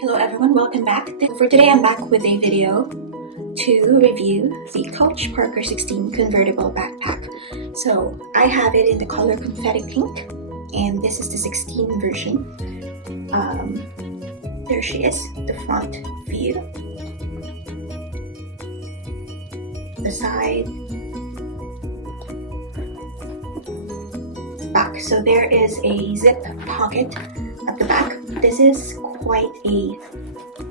Hello everyone, welcome back. For today I'm back with a video to review the Coach Parker 16 Convertible Backpack. So I have it in the color Confetti Pink, and this is the 16 version. There she is, the front view, the side, back. So there is a zip pocket at the back. This is quite a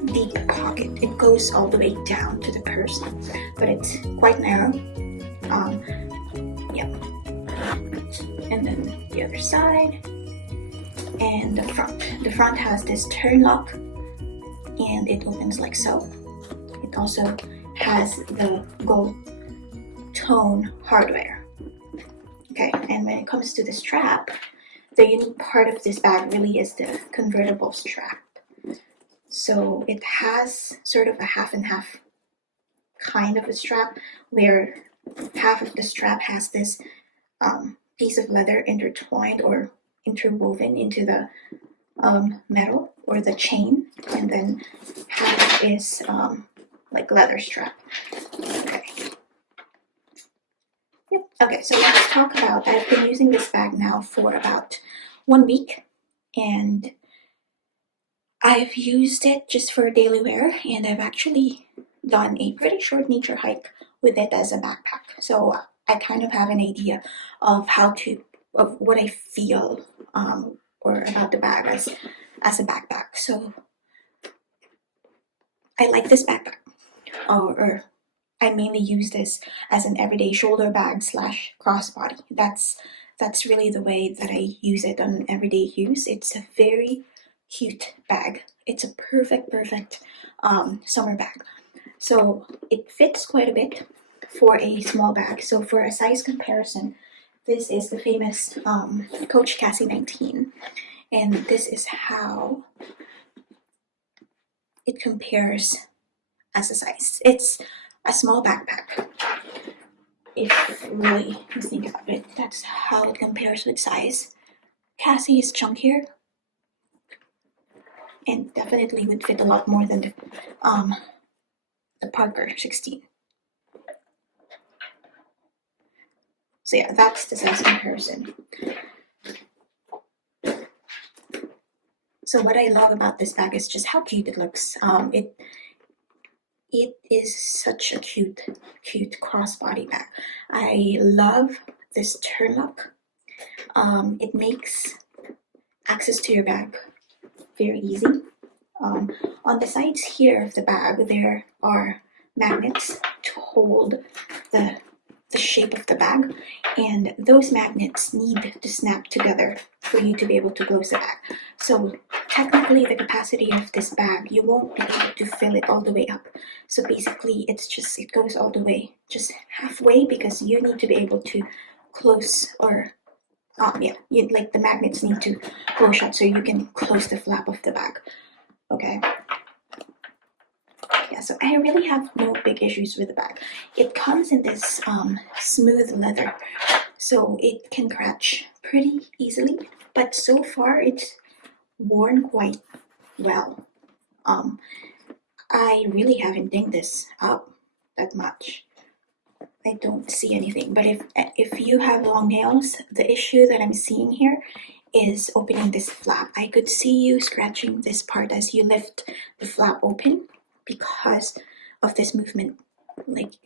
deep pocket. It goes all the way down to the purse, but it's quite narrow. Yeah. And then the other side and the front. The front has this turn lock and it opens like so. It also has the gold tone hardware. Okay, and when it comes to the strap, the unique part of this bag really is the convertible strap. So it has sort of a half and half kind of a strap, where half of the strap has this piece of leather intertwined or interwoven into the metal or the chain, and then half is like leather strap. Okay. Yep. Okay, so let's talk about, I've been using this bag now for about 1 week, and I've used it just for daily wear, and I've actually done a pretty short nature hike with it as a backpack. So I kind of have an idea of of what I feel or about the bag as a backpack. So I like this backpack, or I mainly use this as an everyday shoulder bag / crossbody. That's really the way that I use it on everyday use. It's a very cute bag. It's a perfect summer bag. So it fits quite a bit for a small bag. So for a size comparison, this is the famous Coach Cassie 19, and this is how it compares as a size. It's a small backpack. If really you think about it, that's how it compares with size. Cassie is chunkier and definitely would fit a lot more than the Parker 16. So yeah, that's the size comparison. So what I love about this bag is just how cute it looks. It is such a cute crossbody bag. I love this turn lock. It makes access to your bag very easy. On the sides here of the bag, there are magnets to hold the shape of the bag, and those magnets need to snap together for you to be able to close the bag. So technically the capacity of this bag, you won't be able to fill it all the way up. So basically it goes all the way just halfway, because you need to be able to close, or the magnets need to close shut so you can close the flap of the bag. Okay. Yeah, so I really have no big issues with the bag. It comes in this smooth leather, so it can scratch pretty easily, but so far it's worn quite well. I really haven't dinged this up that much. I don't see anything, but if you have long nails, the issue that I'm seeing here is opening this flap. I could see you scratching this part as you lift the flap open because of this movement, like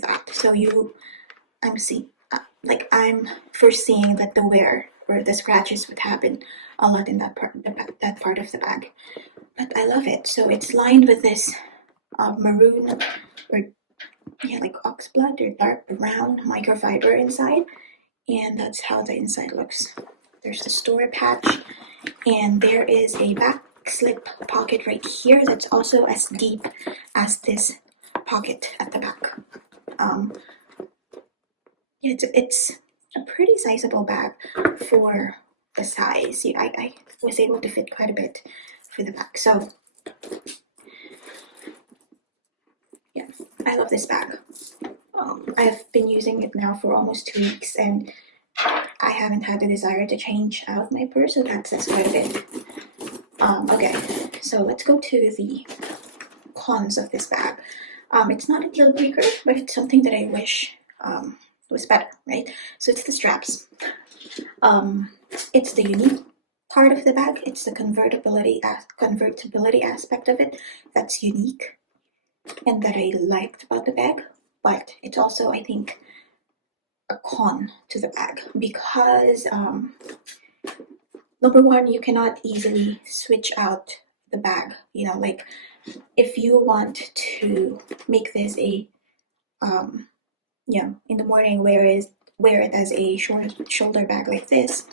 that. So I'm foreseeing that the wear or the scratches would happen a lot in that part of the bag. But I love it. So it's lined with this maroon, or like oxblood or dark brown microfiber inside, and that's how the inside looks. There's the store patch, and there is a back slip pocket right here that's also as deep as this pocket at the back. It's a pretty sizable bag for the size. I was able to fit quite a bit for the back. So yeah, I love this bag. I've been using it now for almost 2 weeks, and I haven't had the desire to change out my purse, so that says quite a bit. Okay, so let's go to the cons of this bag. It's not a deal breaker, but it's something that I wish was better, right? So it's the straps. It's the unique part of the bag. It's the convertibility aspect of it that's unique and that I liked about the bag. But it's also, I think, a con to the bag because number one, you cannot easily switch out the bag. You know, like if you want to make this a in the morning wear it as a shoulder bag like this,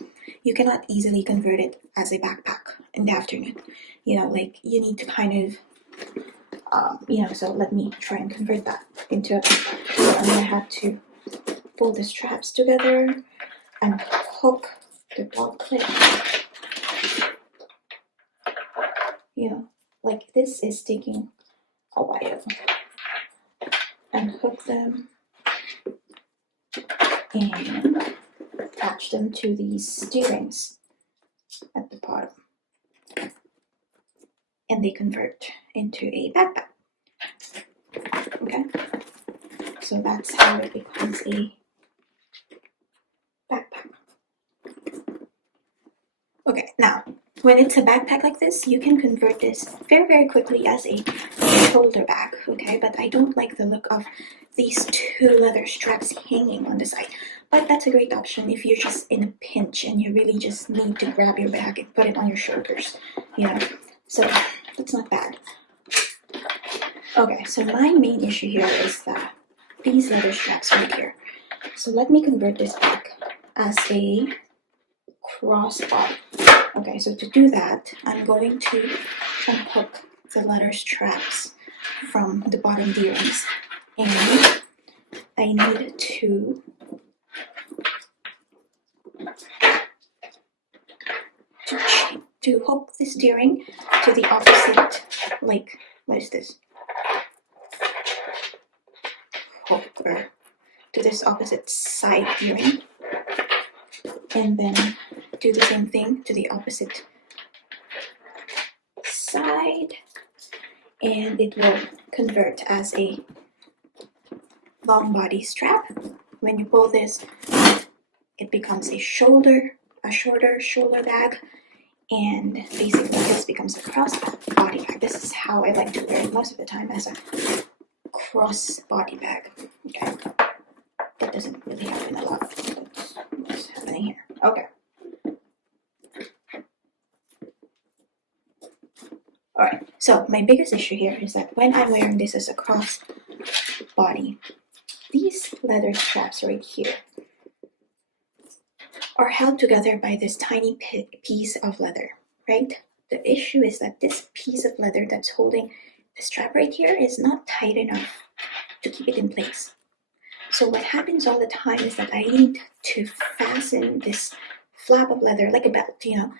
you cannot easily convert it as a backpack in the afternoon. You know, like you need to kind of so let me try and convert that into a backpack. So I'm gonna have to pull the straps together and hook the dog clip. Like this is taking a while. And hook them and attach them to these steerings at the bottom. And they convert into a backpack. Okay, so that's how it becomes a backpack. Okay, now when it's a backpack like this, you can convert this very, very quickly as a shoulder bag. Okay, but I don't like the look of these two leather straps hanging on the side. But that's a great option if you're just in a pinch and you really just need to grab your bag and put it on your shoulders. So that's not bad. Okay, so my main issue here is that these leather straps right here. So let me convert this back as a crossbody. Okay, so to do that, I'm going to unhook the leather straps from the bottom D-rings, and I need to hook this D-ring to the opposite, like, what is this? Hook or to this opposite side D-ring, and then do the same thing to the opposite side, and it will convert as a long body strap. When you pull this, it becomes a shorter shoulder bag, and basically this becomes a cross body bag. This is how I like to wear it most of the time, as a cross body bag. Okay, that doesn't really happen a lot. That's what's happening here. Okay. Alright, so my biggest issue here is that when I'm wearing this as a cross body, these leather straps right here are held together by this tiny piece of leather, right? The issue is that this piece of leather that's holding the strap right here is not tight enough to keep it in place. So what happens all the time is that I need to fasten this flap of leather like a belt, and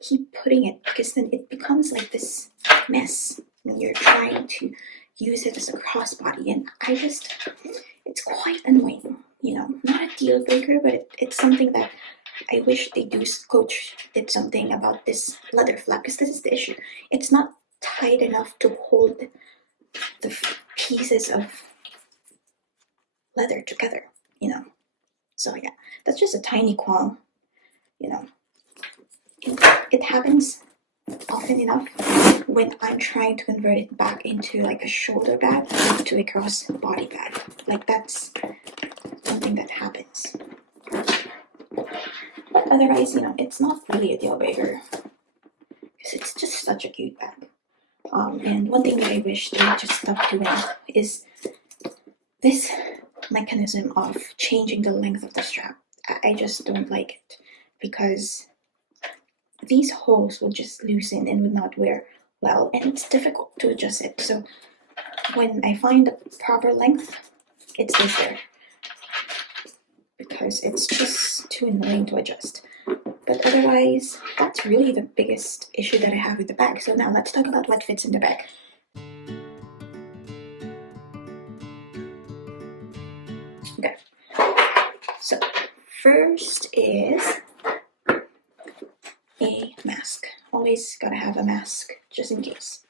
keep putting it, because then it becomes like this mess when you're trying to use it as a crossbody, and it's quite annoying. Not a deal breaker, but it's something that I wish coach did something about this leather flap, because this is the issue. It's not tight enough to hold the pieces of leather together, So yeah, that's just a tiny qualm, It happens often enough when I'm trying to convert it back into like a shoulder bag to a cross body bag. Like that's something that happens. But otherwise, it's not really a deal breaker, because it's just such a cute bag. And one thing that I wish they just stopped doing is this mechanism of changing the length of the strap. I just don't like it, because these holes will just loosen and would not wear well, and it's difficult to adjust it. So when I find the proper length, it stays there, because it's just too annoying to adjust. But otherwise, that's really the biggest issue that I have with the bag. So now let's talk about what fits in the bag. Okay, so first is a mask. always gotta have a mask just in case.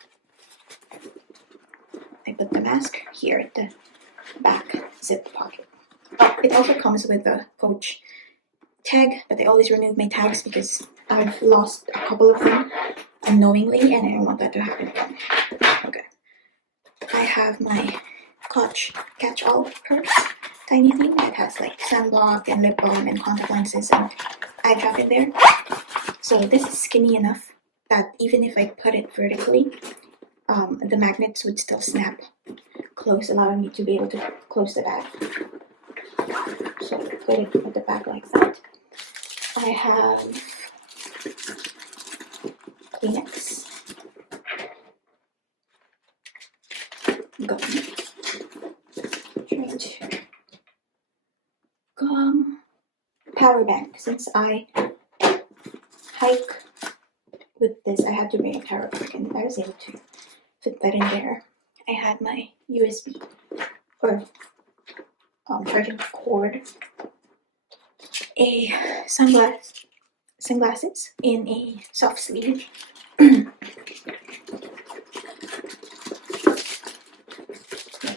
I put the mask here at the back zip pocket. It also comes with the Coach tag, but I always remove my tags because I've lost a couple of them unknowingly, and I don't want that to happen again. Okay. I have my Coach catch-all purse, tiny thing that has like sunblock and lip balm and contact lenses and eye drop in there. So this is skinny enough that even if I put it vertically, the magnets would still snap close, allowing me to be able to close the bag. So put it at the back like that. I have Kleenex, gum, power bank. Since I hike with this, I had to bring a power bank, and I was able to fit that in there. I had my USB or charging cord, a sunglasses in a soft sleeve.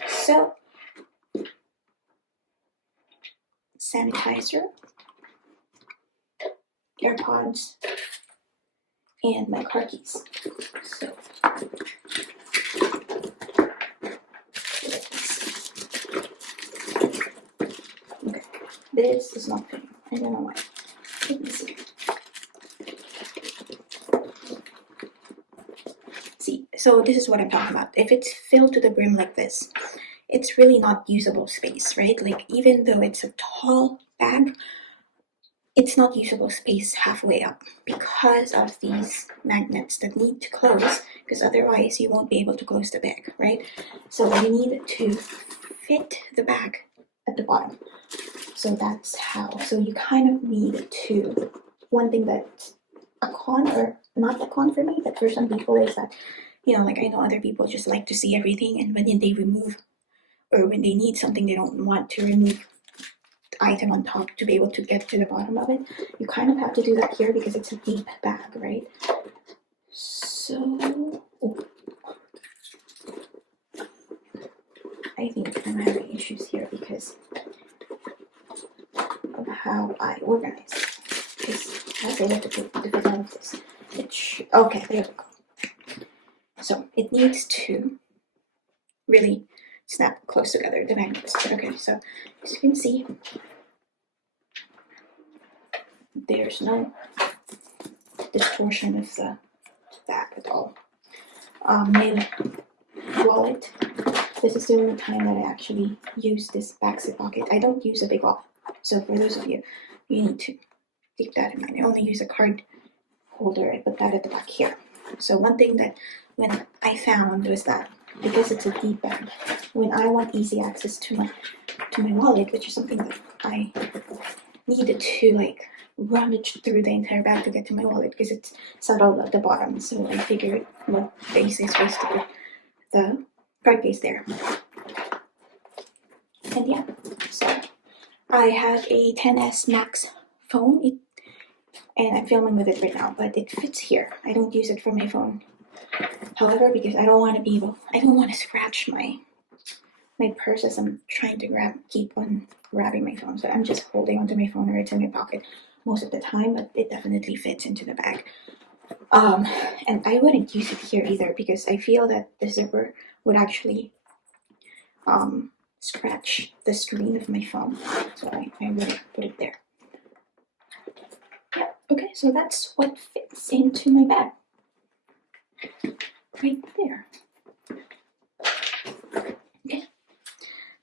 So, sanitizer, AirPods, and my car keys. So, okay, this is not fitting. I don't know why. Let me see. So this is what I'm talking about. If it's filled to the brim like this, it's really not usable space, right? Like, even though it's a tall bag, it's not usable space halfway up because of these magnets that need to close, because otherwise you won't be able to close the bag, right? So you need to fit the bag at the bottom. So that's how. So you kind of need to, one thing that's a con, or not a con for me, but for some people, is that, like, I know other people just like to see everything, and when they remove, or when they need something, they don't want to remove the item on top to be able to get to the bottom of it. You kind of have to do that here because it's a deep bag, right? So, I think I'm having issues here because of how I organize this. I was able to fit out of this. Okay, there we go. So it needs to really snap close together, the magnets. Okay, so as you can see, there's no distortion of the back at all. My wallet. This is the only time that I actually use this back zip pocket. I don't use a big wallet. So for those of you, you need to keep that in mind. I only use a card holder. I put that at the back here. So one thing that when I found was that because it's a deep bag, when I want easy access to my wallet, which is something that I needed to like rummage through the entire bag to get to my wallet because it's settled at the bottom. So I figured the easiest was to put the card case there. And yeah, so I have a 10s Max phone, and I'm filming with it right now, but it fits here. I don't use it for my phone. However, because I don't want to scratch my purse as I'm trying to keep on grabbing my phone. So I'm just holding onto my phone, or it's in my pocket most of the time, but it definitely fits into the bag. And I wouldn't use it here either because I feel that the zipper would actually scratch the screen of my phone. So I wouldn't put it there. Yeah, okay, so that's what fits into my bag. Right there. Okay.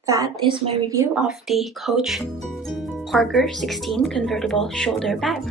That is my review of the Coach Parker 16 convertible shoulder bag.